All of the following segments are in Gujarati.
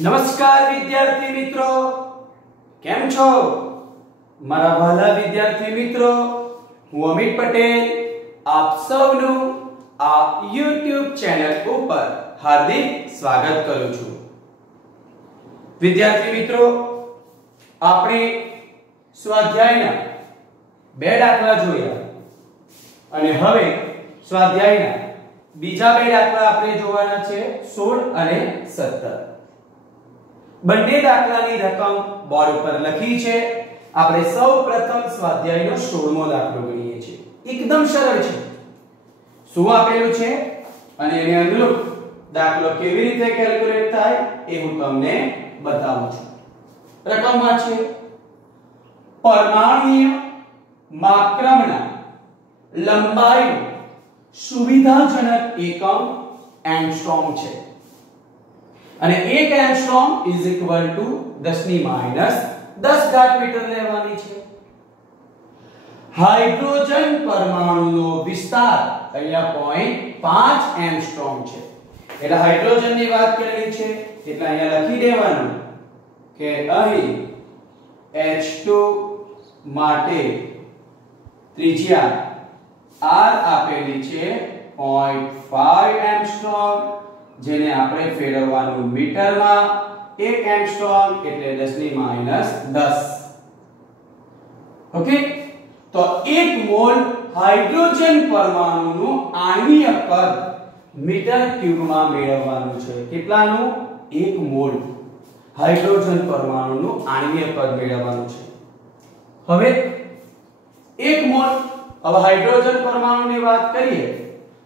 નમસ્કાર વિદ્યાર્થી મિત્રો, કેમ છો મારા વહાલા વિદ્યાર્થી મિત્રો? હું અમિત પટેલ આપ સૌનું આ YouTube ચેનલ ઉપર હાર્દિક સ્વાગત કરું છું. વિદ્યાર્થી મિત્રો, આપણે સ્વાધ્યાયના બે દાખલા જોયા અને હવે સ્વાધ્યાયના બીજા બે દાખલા આપણે જોવાના છે 16 અને 17. બંને દાખલાની રકમ બોર્ડ પર લખી છે. આપણે સૌપ્રથમ સ્વાધ્યાયનો 16મો દાખલો ગણીએ છીએ. એકદમ સરળ છે. શું આપેલું છે અને એને અનુરૂપ દાખલો કેવી રીતે કેલ્ક્યુલેટ થાય એ હું તમને બતાવું છું. રકમમાં છે પરમાણુય માત્રાના લંબાઈનું સુવિધાજનક એકમ એંગસ્ટ્રોમ છે અને 1 એંગસ્ટ્રોમ = 10 મીટર લેવાની છે. હાઇડ્રોજન પરમાણુનો વિસ્તાર અહીંયા 0.5 એંગસ્ટ્રોમ છે. એટલે હાઇડ્રોજનની વાત કરેલી છે એટલે અહીંયા લખી દેવાનું કે અહીં H2 માટે ત્રિજ્યા R આપેલી છે 0.5 એંગસ્ટ્રોમ, જેને આપણે ફેરવવાનું મીટરમાં. 1 એંગસ્ટ્રોમ એટલે 10 ઓકે. તો 1 મોલ હાઇડ્રોજન પરમાણુનું આણ્વીય કદ મીટર ક્યુબમાં મેળવવાનું છે. કેટલાનું? 1 મોલ હાઇડ્રોજન પરમાણુનું આણ્વીય કદ મેળવવાનું છે. હવે 1 મોલ, હવે હાઇડ્રોજન પરમાણુની વાત કરીએ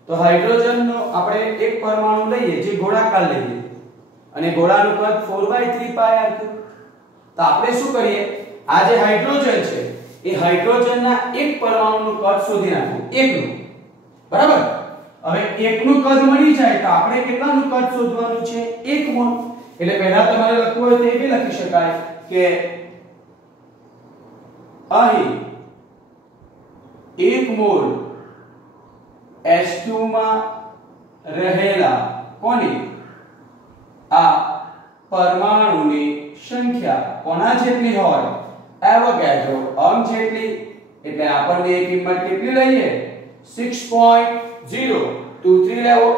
તો હાઇડ્રોજનનો આપણે એક પરમાણુ લઈએ જે ગોળાકાર લઈએ અને ગોળાનું કદ 4/3πr3. તો આપણે શું કરીએ, આ જે હાઇડ્રોજન છે એ હાઇડ્રોજનના એક પરમાણુનું કદ શોધી નાખવું, એકનું. બરાબર? હવે એકનું કદ મળી જાય તો આપણે કેટલાનું કદ શોધવાનું છે? 1 મોલ. એટલે પહેલા તમારે લખવું હોય તો એ બી લખી શકાય કે અહીં 1 મોલ H2 માં રહેલા કોની આ પરમાણુની સંખ્યા કોના જેટલી હોય? એવોગાડ્રો અંક જેટલી. એટલે આપણને એ કિંમત કેટલી લઈએ? 6.023 લેવો.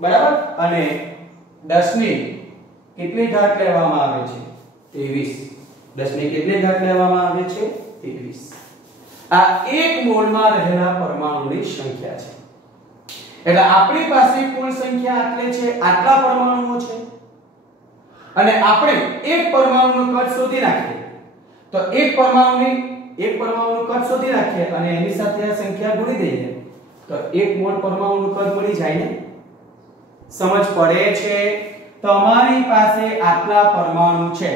બરાબર? અને 10 ની કેટલી ઘાત લેવામાં આવે છે? 23. 10 ની કેટલી ઘાત લેવામાં આવે છે? 23. આ 1 મોલમાં રહેલા પરમાણુની સંખ્યા છે. એટલે આપણી પાસે કુલ સંખ્યા આટલી છે, આટલા પરમાણુઓ છે અને આપણે એક પરમાણુનું કદ શોધી નાખીએ. તો એક પરમાણુનું કદ શોધી નાખીએ અને એની સાથે આ સંખ્યા ગુણી દઈએ તો 1 મોલ પરમાણુનું કદ મળી જાય ને. સમજ પડે છે? તમારી પાસે આટલા પરમાણુ છે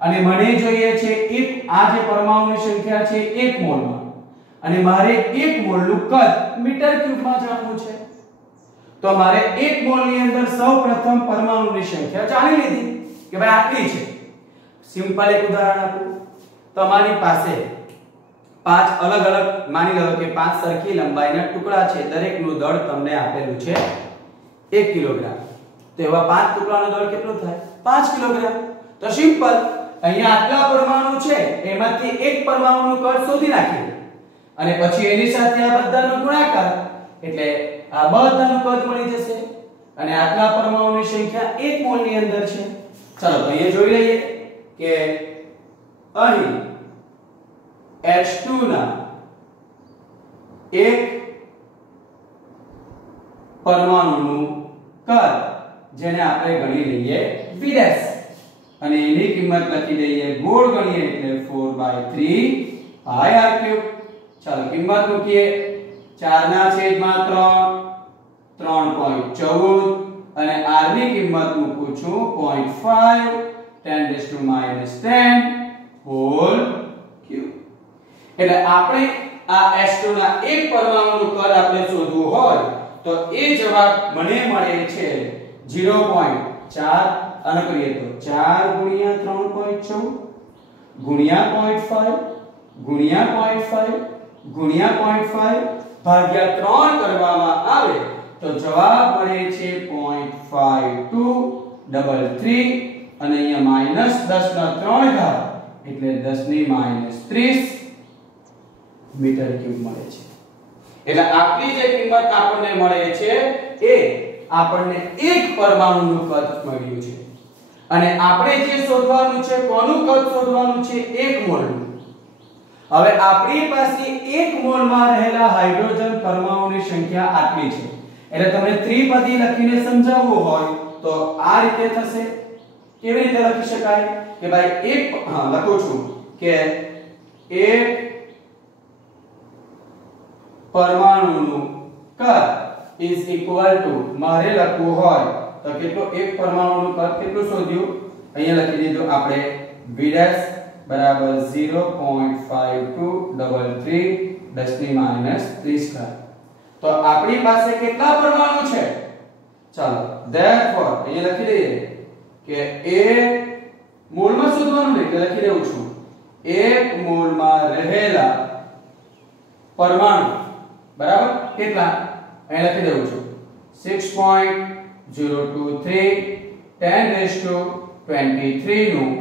અને મને જોઈએ છે એક આ જે પરમાણુની સંખ્યા છે 1 મોલમાં અને મારે 1 મોલનું કદ મીટર ક્યુબમાં જાણવું છે. તો મારે 1 મોલની અંદર સૌપ્રથમ પરમાણુની સંખ્યા જાણી લીધી કે ભાઈ આટલી છે. સિમ્પલ એક ઉદાહરણ આપું. તમારી પાસે 5 અલગ અલગ, માની લો કે 5 સરખી લંબાઈના ટુકડા છે, દરેકનું દળ તમને આપેલું છે 1 કિલોગ્રામ. તો એવા 5 ટુકડાનું દળ કેટલું થાય? 5 કિલોગ્રામ. તો સિમ્પલ, અહીંયા આટલા પરમાણુ છે એમાંથી એક પરમાણુનું કદ શોધી નાખીએ અને પછી એની સાથે આ બધાનો ગુણાકાર એટલે આ બધાનું કદ મળી જશે અને આટલા પરમાણુની સંખ્યા 1 મોલની અંદર છે. ચાલો તો અહીંયા જોઈ લઈએ કે અહીં H2 ના એક પરમાણુનું કદ જેને આપણે ગણી લઈએ V' અને એની કિંમત લખી દઈએ, ગોળ ગણીએ એટલે 4/3πr3. ચાલો કિંમત મૂકીએ. 4/3 3.14 અને r ની કિંમત મૂકું છું 0.5 10 હોલ ક્યુબ. એટલે આપણે આ H2 ના એક પરમાણુનું કદ આપણે શોધવું હોય તો એ જવાબ મને મળે છે 0.4. અને કરીએ તો 4 * 3.14 ગુણ્યા 0.5 ગુણ્યા 0.5 ગુણ્યા 0.5 ભાગ્યા 3 કરવામાં આવે તો જવાબ મળે છે 0.5233 અને અહીંયા -10 ના 3 ઘાત એટલે 10 ની -30 મીટર ક્યુબ મળે છે। એટલે આટલી જે કિંમત આપણને મળે છે એ આપણને એક પરમાણુનું કદ મળ્યું છે અને આપણે જે શોધવાનું છે કોનું કદ શોધવાનું છે 1 મોલનું। હવે આપણી પાસે 1 મોલમાં રહેલા હાઇડ્રોજન પરમાણુની સંખ્યા આટલી છે એટલે તમને ત્રિપદી લખીને સમજાવવું હોય તો આ રીતે થશે। કેવી રીતે લખી શકાય કે ભાઈ લખું છું કે એક પરમાણુનું કદ is equal to મારે લખવું હોય તો કેટલો એક પરમાણુનું કદ કેટલું શોધ્યું અહીંયા લખી દીધું આપણે v' બરાબર 0.5233 10 ની -30 ઘાત। તો આપણી પાસે કેટલા પરમાણુ છે ચાલો therefore અહીંયા લખી દઈએ કે એક મોલમાં શોધવાનું છે કે લખી દઉં છું એક મોલમાં રહેલા પરમાણુ બરાબર કેટલા અહીં લખી દઉં છું 6.023 10⁻23 નું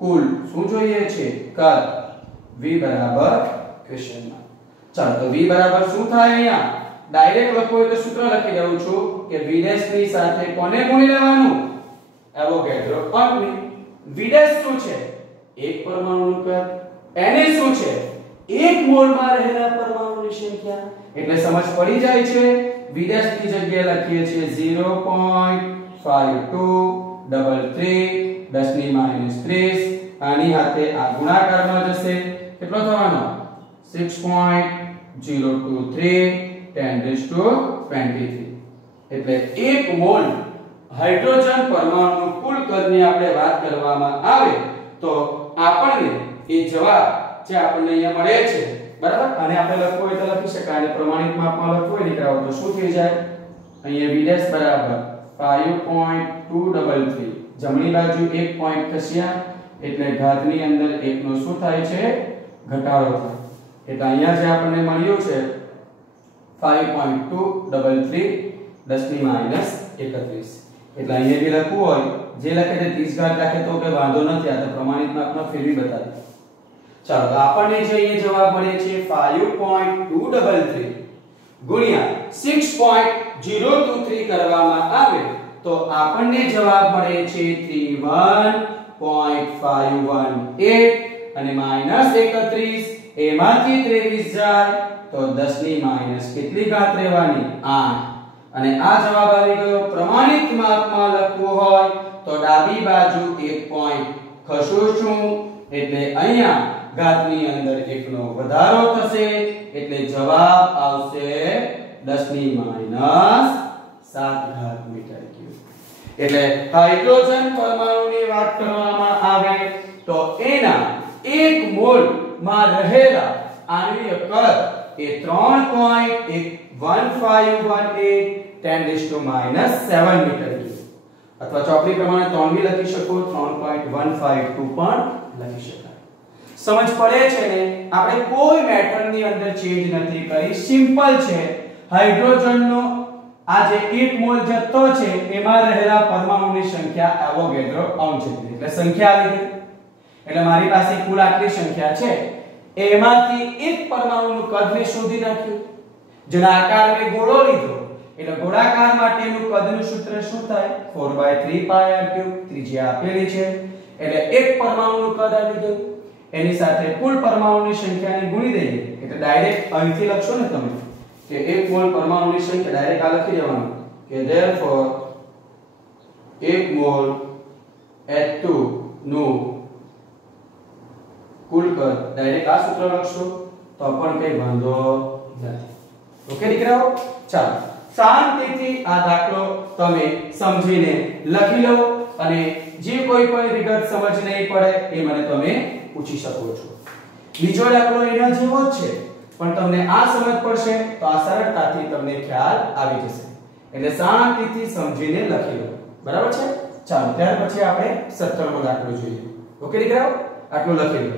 કુલ શું જોઈએ છે કદ v બરાબર ક્વેશ્ચનમાં। ચાલો તો v બરાબર શું થાય અહીંયા ડાયરેક્ટ લખવું હોય તો સૂત્ર લખી દઉં છું કે v' ની સાથે કોને ગુણી લેવાનું એવોગેડ્રો અંકની v' શું છે એક પરમાણુનું કદ એને શું છે એક મોલમાં રહેલા પરમાણુની સંખ્યા એટલે સમજ પડી જાય છે v' ની જગ્યાએ લખીએ છીએ 0.5233 10 ની -30 આની સાથે આ ગુણાકારમાં જશે કેટલો થવાનો 6.023 10⁻23 એટલે 1 મોલ હાઇડ્રોજન પરમાણુનું કુલ કદની આપણે વાત કરવામાં આવે તો આપણને એ જવાબ જે આપણને અહીંયા મળે છે બરાબર અને આપણે લખવું હોય તો લખી શકાય અને પ્રમાણિત માપમાં લખવું હોય દીકરાઓ તો શું થઈ જાય અહીંયા v' બરાબર 5.233 જમણી બાજુ 1 પોઈન્ટ ખસ્યા એટલે ઘાતની અંદર 1 નો શું થાય છે ઘટાડો થાય એટલે અહીંયા જે આપણને મળ્યું છે 5.233 10 ની -31 એટલે અહીંયા બી લખવું હોય જે લખે તે 30 ઘાત રાખે તો કે વાંધો નથી આ તો પ્રમાણિત માપમાં ફેરવી બતાવી। ચાલો તો આપણને જે અહીંયા જવાબ મળે છે 5.233 ગુણ્યા 6.023 કરવામાં આવે તો આપણને જવાબ મળે છે 31.518 અને -31 એમાંથી 23 જાય તો 10 ની માઈનસ કેટલી ઘાત રહેવાની 8 અને આ જવાબ આવી ગયો। પ્રમાણિત માપમાં લખવું હોય તો ડાબી બાજુ 1 પોઈન્ટ ખસું એટલે અહીંયા ઘાતની અંદર 1 નો વધારો થશે એટલે જવાબ આવશે 10 ની -7 ઘાત મીટર ક્યુબ। એટલે હાઇડ્રોજન પરમાણુની વાત કરવામાં આવે તો એના 1 મોલ માં રહેલા આણ્વિય કદ એ 3.1518 10⁻⁷ મીટર ક્યુબ અથવા ચોકડી પ્રમાણે 3 બી લખી શકો 3.152 પણ લખી શકાય। સમજ પડે છે ને આપણે કોઈ મેથડની અંદર ચેન્જ નથી કરી સિમ્પલ છે હાઇડ્રોજનનો આ જે 1 મોલ જથ્થો છે એમાં રહેલા પરમાણુની સંખ્યા એવોગેડ્રો અંક છે એટલે સંખ્યા આવી ગઈ એટલે મારી પાસે કુલ આટલી સંખ્યા છે એમાંથી એક પરમાણુનું કદ મેં શોધી નાખ્યું જેના આકાર મેં ગોળો લીધો એટલે ગોળાકાર માટેનું કદનું સૂત્ર શું થાય 4/3πr³ ત્રિજ્યા આપેલી છે એટલે એક પરમાણુનું કદ આવી ગયું એની સાથે કુલ પરમાણુની સંખ્યાને ગુણી દઈએ એટલે ડાયરેક્ટ અહીંથી લખશો ને તમે કે એક મોલ પરમાણુની સંખ્યા ડાયરેક્ટ આ લખી દેવાનું કે therefore એક મોલ H2 નું કુલ કદ ડાયરેક્ટ આ સૂત્ર લખશો તો પણ કઈ વાંધો નથી। ઓકે દીકરાઓ ચાલો શાંતિથી આ દાખલો તમે સમજીને લખી લો અને જે કોઈ પણ વિગત સમજ નહીં પડે એ મને તમે પૂછી શકો છો। બીજો દાખલો એના જેવો જ છે પણ તમને આ સમજ પડશે તો આ સરળતાથી તમને ખ્યાલ આવી જશે એટલે શાંતિથી સમજીને લખી લો બરાબર છે। ચાલો ત્યાર પછી આપણે 17મો દાખલો જોઈએ। ઓકે દીકરાઓ આટલું લખી લો।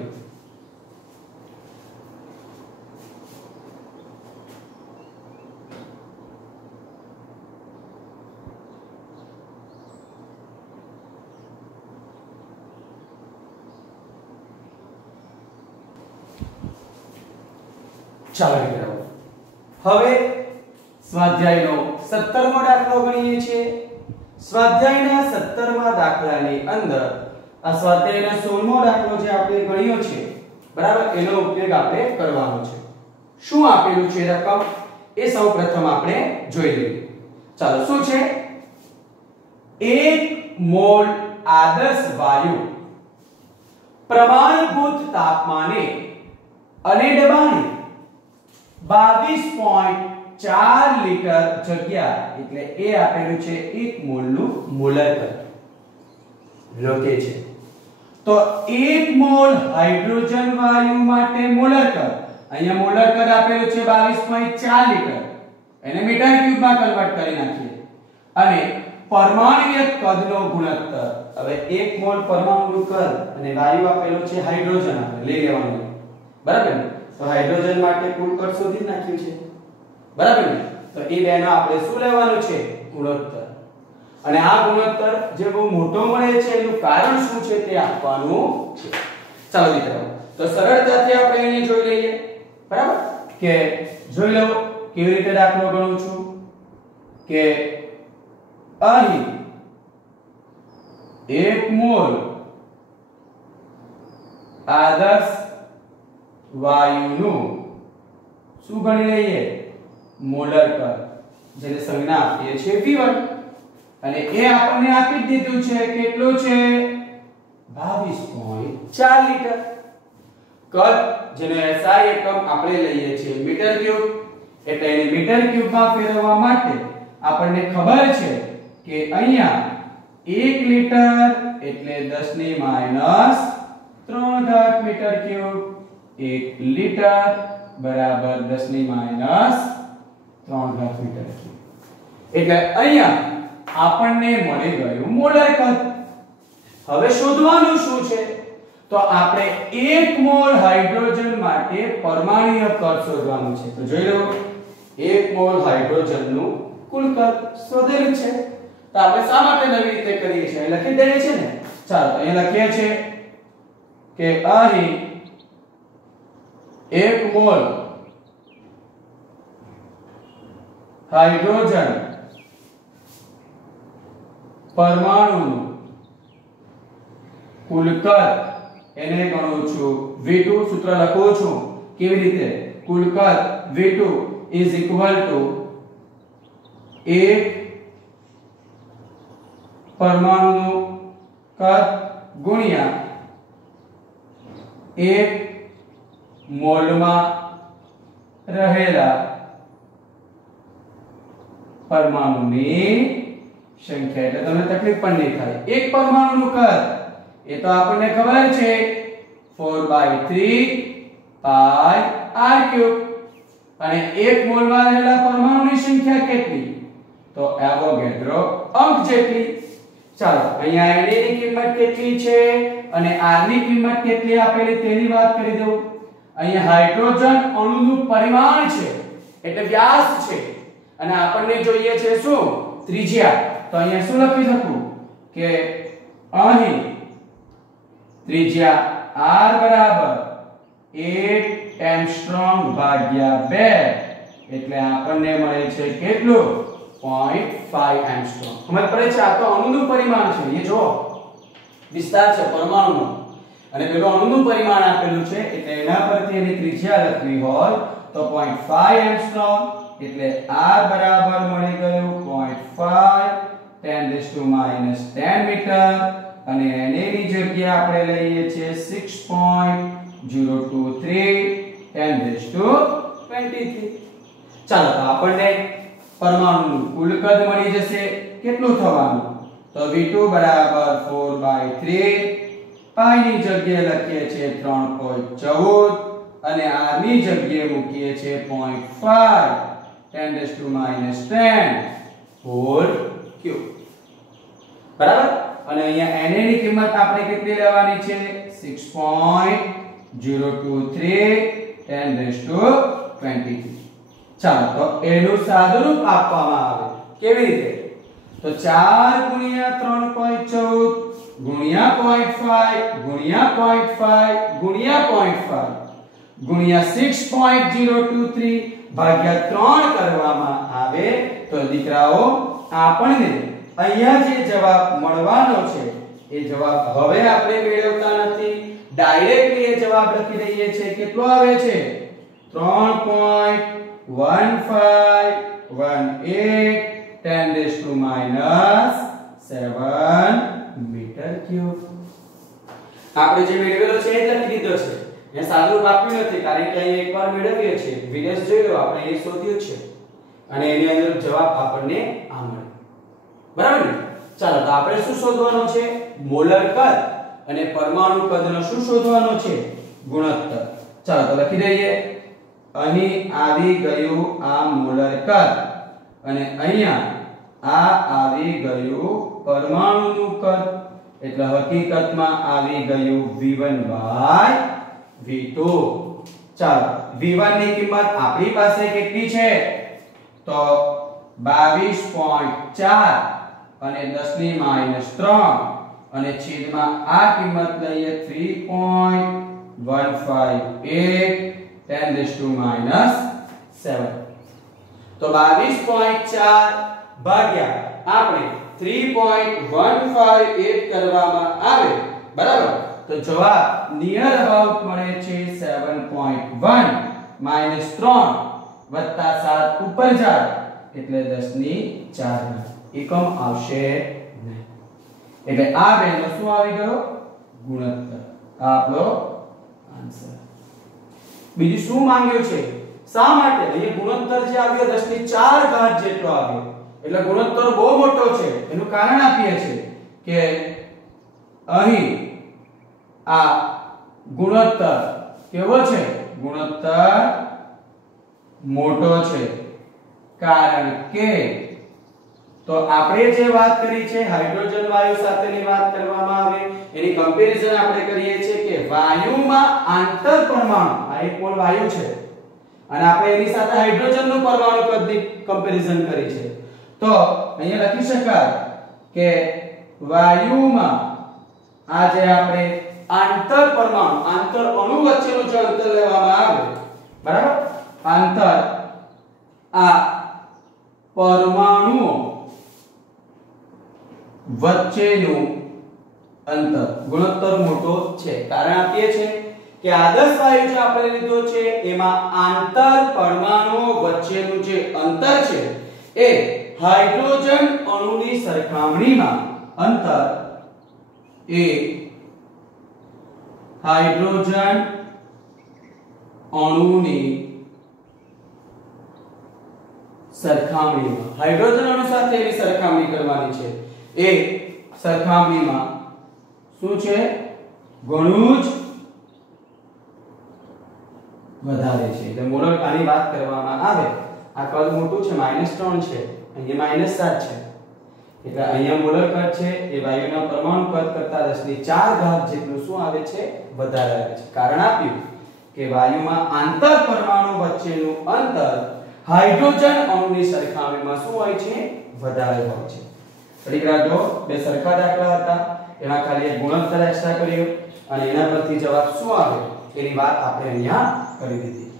ચાલો મિત્રો હવે સ્વાધ્યાયનો 17મો દાખલો ગણીએ છીએ. સ્વાધ્યાયના 17મા દાખલાની અંદર આ સ્વાધ્યાયના 16મો દાખલો જે આપણે ગણ્યો છે બરાબર, એનો ઉપયોગ આપણે કરવાનો છે. શું આપેલું છે રકમ એ સૌપ્રથમ આપણે જોઈ લઈએ. ચાલો શું છે? 1 મોલ આદર્શ વાયુ પ્રમાણભૂત તાપમાને અને દબાણે 22.4 લીટર જગ્યા એટલે એ આપેલું છે 1 મોલ નું મોલર કદ લખે છે. તો 1 મોલ હાઇડ્રોજન વાયુ માટે મોલર કદ, અહીંયા મોલર કદ આપેલું છે 22.4 લીટર, એને મીટર ક્યુબમાં કન્વર્ટ કરી નાખીએ. અને પરમાણ્વીય કદનો ગુણોત્તર, હવે 1 મોલ પરમાણુનું કદ અને વાયુ આપેલો છે હાઇડ્રોજન, આપણે લઈ લેવાનું બરાબર ને. તો હાઇડ્રોજન માટે કુલ કદ શોધી નાખ્યું છે બરાબર ને. તો એ બેનો આપણે શું લેવાનું છે? ગુણોત્તર. અને આ ગુણોત્તર જે બહુ મોટો મળે છે એનું કારણ શું છે તે આપવાનું છે. ચાલો મિત્રો તો સરળતાથી આપણે એને જોઈ લઈએ બરાબર. કે જોઈ લો કેવી રીતે દાખલો ગણું છું. કે અહીં 1 મોલ આદર્શ વાયુનું શું ગણી લઈએ? મોલર કદ, જેને સંજ્ઞા આપીએ છીએ V1. અને એ આપણને આપી દીધું છે કેટલું છે? 22.4 લીટર. કદ જેનો SI એકમ આપણે લઈએ છીએ મીટર ક્યુબ, એટલે એને મીટર ક્યુબમાં ફેરવવા માટે આપણને ખબર છે કે અહીંયા 1 લીટર એટલે 10 ની માઈનસ 3 ઘાત મીટર ક્યુબ, 1 લીટર બરાબર 10 ની માઈનસ 3 ઘાત મીટર ક્યુબ. એટલે અહીંયા આપણને મળી ગયું મોલર કદ. હવે શોધવાનું શું છે? તો આપણે 1 મોલ હાઇડ્રોજન માટે પરમાણ્વીય કદ શોધવાનું છે. તો જોઈ લો 1 મોલ હાઇડ્રોજનનું કુલ કદ શોધેલું છે. તો આપણે શા માટે નવી રીતે કરીએ છીએ? અહીં લખી દઈએ છીએ ને. ચાલો અહીં લખીએ છીએ કે અહીં 1 મોલ હાઇડ્રોજન પરમાણુનું કુલ કદ એને ગણું છું V2. સૂત્ર લખું છું કેવી રીતે? કુલ કદ V2 is equal to 1 પરમાણુનું કદ ગુણ્યા 1 મોલમાં રહેલા પરમાણુની સંખ્યા. એટલે તમને તકલીફ પણ નહીં થાય. 1 પરમાણુનું કદ એ તો આપણને ખબર છે 4/3 pi r3. અને 1 મોલમાં રહેલા પરમાણુની સંખ્યા કેટલી? તો એવોગેડ્રો અંક જેટલી. ચાલો અહીંયા Na ની કિંમત કેટલી છે અને R ની કિંમત કેટલી આપેલી તેની વાત કરી દઉં. અહીંયા હાઇડ્રોજન અણુનું પરિમાણ છે એટલે વ્યાસ છે, અને આપણને જોઈએ છે શું? ત્રિજ્યા. તો અહીંયા શું લખી શકું કે અહીં ત્રિજ્યા r બરાબર 8 એંગસ્ટ્રોમ ભાગ્યા 2 એટલે આપણને મળે છે કેટલું? 0.5 એંગસ્ટ્રોમ. સમજ પડે છે? આ તો અણુનું પરિમાણ છે. એ જો વિસ્તાર છે પરમાણુનો, અને પેલું અણુનું પરિમાણ આપેલું છે એટલે એના પરથી એની ત્રિજ્યા લખવી હોય તો 0.5 એંગસ્ટ્રોમ એટલે r બરાબર મળી ગયું 0.5 10⁻⁻10 મીટર. અને Na ની જગ્યા આપણે લઈએ છીએ 6.023 10⁻23. ચાલો તો આપણને પરમાણુનું કુલ કદ મળી જશે. કેટલું થવાનું? તો V2 બરાબર 4/3 pi ની જગ્યાએ લખીએ છીએ 3.14 અને r ની જગ્યાએ મૂકીએ છીએ 0.5 10⁻10 હોલ ક્યુબ બરાબર. અને અહીંયા Na ની કિંમત આપણે કેટલી લેવાની છે? 6.023 10⁻23. ચાલો તો એનું સાદુરૂપ આપવામાં આવે કેવી રીતે? તો 4 ગુણ્યા 3.14 ગુણ્યા 0.5 ગુણ્યા 0.5 ગુણ્યા 0.5 ગુણ્યા 6.023 ભાગ્યા 3 કરવામાં આવે તો દીકરાઓ આપણને અહીંયા જે જવાબ મળવાનો છે એ જવાબ હવે આપણે મેળવતા નથી, ડાયરેક્ટલી એ જવાબ લખી દઈએ છીએ. કેટલો આવે છે? 3.1518 10⁻⁷ મીટર ક્યુબ. આપણે જે મેળવેલો છે એ લખી દીધો છે. એ સાદું આપ્યું નથી કારણ કે અહીં એકવાર મેળવીએ છીએ. વિડિયોસ જોઈ લો, આપણે એ શોધ્યું છે અને એની અંદર જવાબ આપણને આ મળ્યો. બરાબર ને? ચાલો તો આપણે શું શોધવાનું છે? મોલર કદ અને પરમાણુ કદનો શું શોધવાનો છે? ગુણોત્તર. ચાલો તો લખી દઈએ. અહીં આવી ગયું આ મોલર કદ અને અહીંયા આ આવી ગયું પરમાણુનું કદ, એટલે હકીકતમાં આવી ગયું V1/V2. ચાલો V1 ની કિંમત આપણી પાસે કેટલી છે? તો 22.4 અને 10⁻³ અને છેદમાં આ કિંમત લઈએ 3.158 10⁻⁷. તો 22.4 ભાગ્યા આપણે 3.158 કરવામાં આવે, બરાબર, તો જવાબ નિયર અબાઉટ મળે છે 7.1 -3 વત્તા 7 ઉપર જાય એટલે 10⁴ એકમ આવશે નહીં. એટલે આ બેનો શું આવી ગયો? ગુણોત્તર. આ આપણો આન્સર. બીજું શું માંગ્યું છે? શા માટે અહીં ગુણોત્તર જે આવ્યો 10⁴ જેટલો આવ્યો, એટલે ગુણોત્તર બહુ મોટો છે. એનું કારણ આપીએ છીએ કે અહીં આ ગુણોત્તર કેવો છે? ગુણોત્તર મોટો છે કારણ કે તો આપણે જે વાત કરી છે હાઇડ્રોજન વાયુ સાથેની વાત કરવામાં આવે એની કમ્પેરિઝન આપણે કરીએ છીએ કે વાયુમાં આંતર પરમાણુ, આ એક મોલ વાયુ છે અને આપણે એની સાથે હાઇડ્રોજનનું પરમાણુ કદની કમ્પેરિઝન કરી છે. તો અહીંયા લખી શકાય કે વાયુમાં આ જે આપણે આંતર પરમાણુ, આંતર અણુ વચ્ચેનું જે અંતર લેવામાં આવે, બરાબર, આંતર આ પરમાણુઓ વચ્ચેનું અંતર ગુણોત્તર મોટો છે. કારણ આપીએ છીએ કે આદર્શ વાયુ જે આપણે લીધો છે એમાં આંતર પરમાણુઓ વચ્ચેનું જે અંતર છે એ હાઇડ્રોજન અણુની સરખામણીમાં અંતર એ હાઇડ્રોજન અણુની સરખામણીમાં, હાઇડ્રોજન અણુ સાથે એની સરખામણી કરવાની છે, એ સરખામણીમાં શું છે? ઘણું જ વધારે છે. એટલે મોલર આની વાત કરવામાં આવે આ કદ મોટું છે, -3 છે, અહીંયા -7 છે, એટલે અહીંયા મોલર કદ છે એ વાયુના પરમાણુ કદ કરતા 10⁴ જેટલું શું આવે છે? વધારે આવે છે. કારણ આપ્યું કે વાયુમાં આંતર પરમાણુ વચ્ચેનું અંતર હાઇડ્રોજન અણુની સરખામણીમાં શું હોય છે? વધારે હોય છે. ફરીથી જો બે સરખા દાખલા હતા, એમાં ખાલી એક ગુણોત્તર એક્સ્ટ્રા કર્યો અને એના પરથી જવાબ શું આવે એની વાત આપણે અહીંયા કરી દીધી.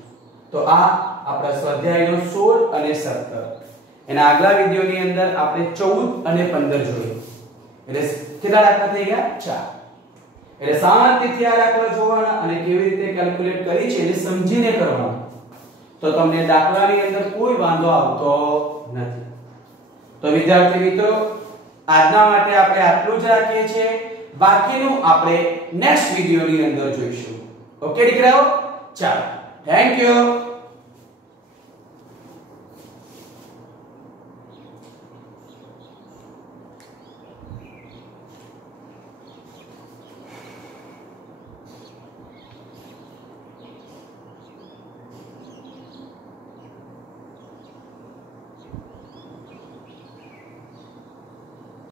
તો આ આપણા સ્વાધ્યાયનો 16 અને 17. એના આગલા વિડિયોની અંદર આપણે 14 અને 15 જોયું. એટલે કેટલા દાખલા થઈ ગયા? 4. એટલે શાંતિથી આ દાખલા જોવાના અને કેવી રીતે કેલ્ક્યુલેટ કરી છે એને સમજીને કરવાનું. તો તમને દાખલાની અંદર કોઈ વાંધો આવતો નથી. તો વિદ્યાર્થી મિત્રો, આજના માટે આપણે આટલું જ રાખીએ છીએ. બાકીનું આપણે નેક્સ્ટ વિડિયોની અંદર જોઈશું. ઓકે દીકરાઓ, ચાલો, થેન્ક યુ.